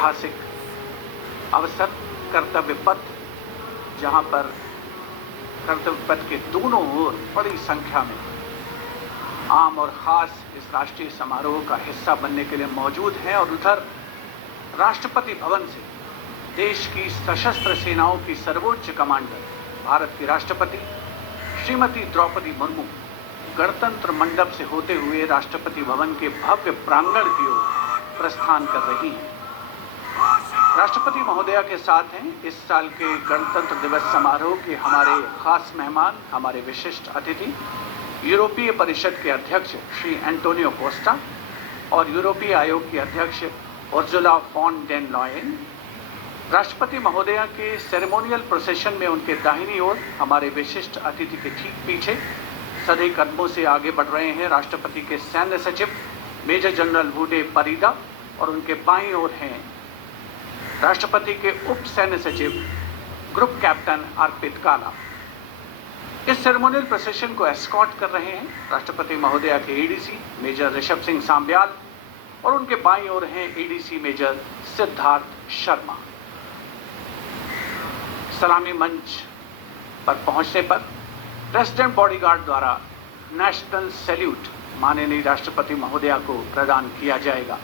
ऐतिहासिक अवसर कर्तव्य पथ, जहां पर कर्तव्य पथ के दोनों ओर बड़ी संख्या में आम और खास इस राष्ट्रीय समारोह का हिस्सा बनने के लिए मौजूद हैं, और उधर राष्ट्रपति भवन से देश की सशस्त्र सेनाओं की सर्वोच्च कमांडर भारत की राष्ट्रपति श्रीमती द्रौपदी मुर्मू गणतंत्र मंडप से होते हुए राष्ट्रपति भवन के भव्य प्रांगण की ओर प्रस्थान कर रही हैं। राष्ट्रपति महोदया के साथ हैं इस साल के गणतंत्र दिवस समारोह के हमारे खास मेहमान, हमारे विशिष्ट अतिथि, यूरोपीय परिषद के अध्यक्ष श्री एंटोनियो कोस्टा और यूरोपीय आयोग के अध्यक्ष उर्जुला फॉन डेन लॉयन। राष्ट्रपति महोदया के सेरेमोनियल प्रोसेशन में उनके दाहिनी ओर हमारे विशिष्ट अतिथि के ठीक पीछे सधे कदमों से आगे बढ़ रहे हैं राष्ट्रपति के सैन्य सचिव मेजर जनरल वुडे परीदा, और उनके बाईं ओर हैं राष्ट्रपति के उप सैन्य सचिव ग्रुप कैप्टन अर्पित काला। इस सेरेमोनियल प्रोसेशन को एस्कॉर्ट कर रहे हैं राष्ट्रपति महोदया के एडीसी मेजर ऋषभ सिंह सांब्याल, और उनके बाईं ओर हैं एडीसी मेजर सिद्धार्थ शर्मा। सलामी मंच पर पहुंचने पर प्रेसिडेंट बॉडीगार्ड द्वारा नेशनल सैल्यूट माननीय राष्ट्रपति महोदया को प्रदान किया जाएगा।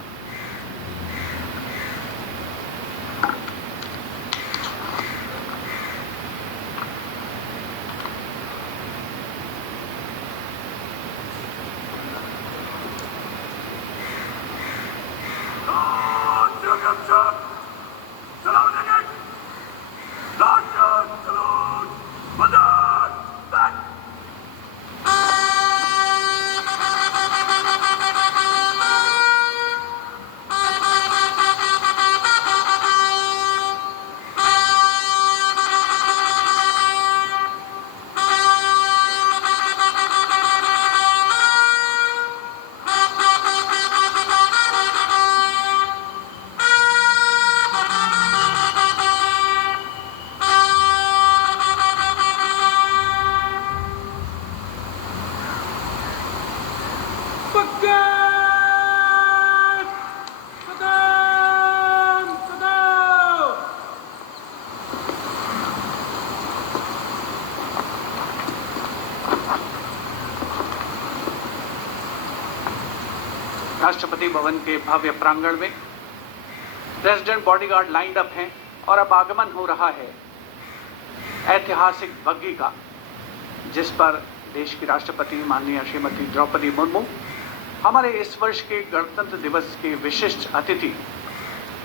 राष्ट्रपति भवन के भव्य प्रांगण में प्रेसिडेंट बॉडीगार्ड लाइंड अप हैं और अब आगमन हो रहा है ऐतिहासिक बग्घी का, जिस पर देश की राष्ट्रपति माननीय श्रीमती द्रौपदी मुर्मू, हमारे इस वर्ष के गणतंत्र दिवस के विशिष्ट अतिथि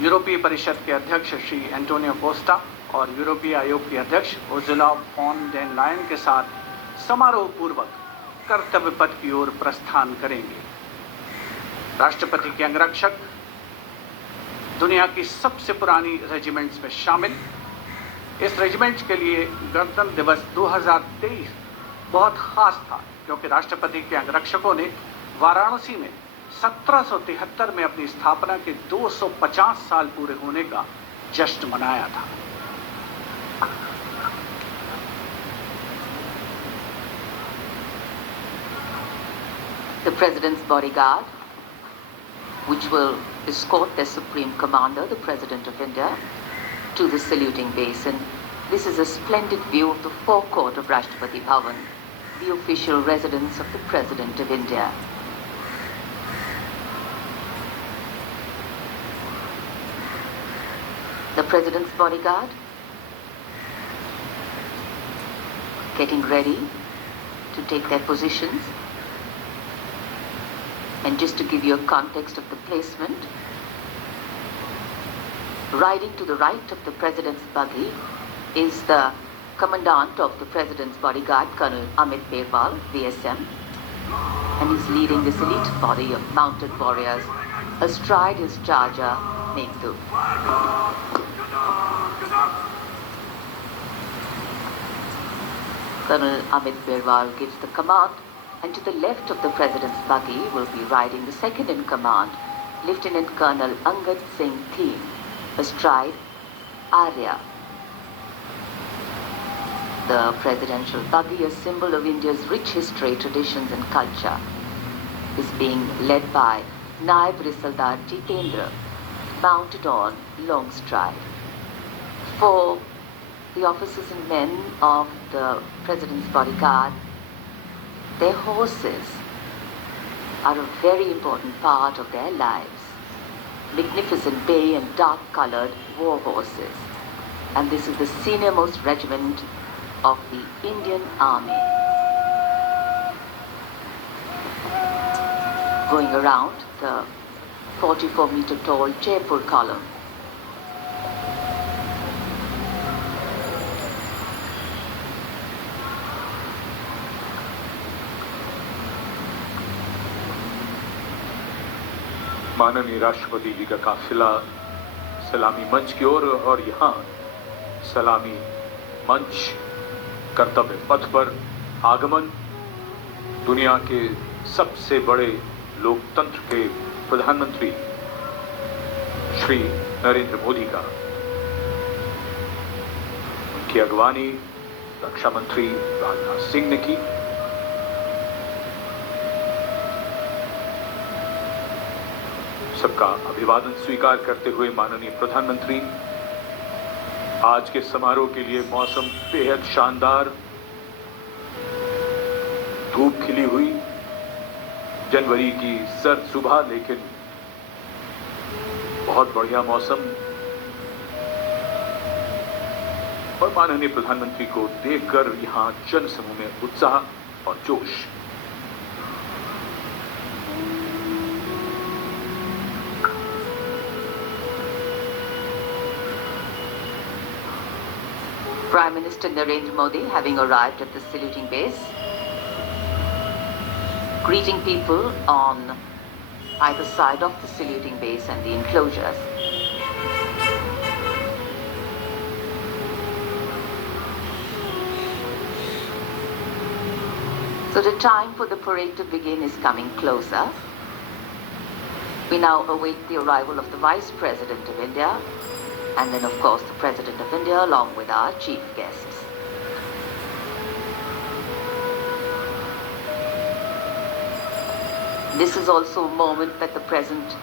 यूरोपीय परिषद के अध्यक्ष श्री एंटोनियो कोस्टा और यूरोपीय आयोग के अध्यक्ष उर्जुला फॉन डेन लॉयन के साथ समारोह पूर्वक कर्तव्य पथ की ओर प्रस्थान करेंगे। राष्ट्रपति के अंगरक्षक दुनिया की सबसे पुरानी रेजिमेंट्स में शामिल। इस रेजिमेंट के लिए गणतंत्र दिवस 2023 बहुत खास था, क्योंकि राष्ट्रपति के अंगरक्षकों ने वाराणसी में 1773 में अपनी स्थापना के 250 साल पूरे होने का जश्न मनाया था। The President's bodyguard, which will escort the Supreme Commander, the President of India, to the saluting basin. This is a splendid view of the forecourt of Rashtrapati Bhavan, the official residence of the President of India. The President's bodyguard getting ready to take their positions. And just to give you a context of the placement, riding to the right of the President's buggy is the Commandant of the President's bodyguard, Colonel Amit Berwal, VSM, and he's leading this elite body of mounted warriors astride his charger, Meghdut. Colonel Amit Berwal gives the command, and to the left of the President's buggy will be riding the second in command, Lieutenant Colonel Angad Singh Thiem, astride Arya. The presidential buggy, a symbol of India's rich history, traditions and culture, is being led by Naib Risaldar Jitendra, mounted on long stride. For the officers and men of the President's bodyguard, their horses are a very important part of their lives. Magnificent bay and dark-colored war horses. And this is the senior-most regiment of the Indian Army. Going around the 44-meter tall Jaipur column. माननीय राष्ट्रपति जी का काफिला सलामी मंच की ओर और यहाँ सलामी मंच कर्तव्य पथ पर आगमन दुनिया के सबसे बड़े लोकतंत्र के प्रधानमंत्री श्री नरेंद्र मोदी का, उनकी अगवानी रक्षा मंत्री राजनाथ सिंह ने की। सबका अभिवादन स्वीकार करते हुए माननीय प्रधानमंत्री आज के समारोह के लिए मौसम बेहद शानदार, धूप खिली हुई, जनवरी की सर्द सुबह लेकिन बहुत बढ़िया मौसम और माननीय प्रधानमंत्री को देखकर यहां जन समूह में उत्साह और जोश। Prime Minister Narendra Modi having arrived at the saluting base, greeting people on either side of the saluting base and the enclosures. So the time for the parade to begin is coming closer. We now await the arrival of the Vice President of India, and then of course the President of India along with our chief guests. This is also a moment that the President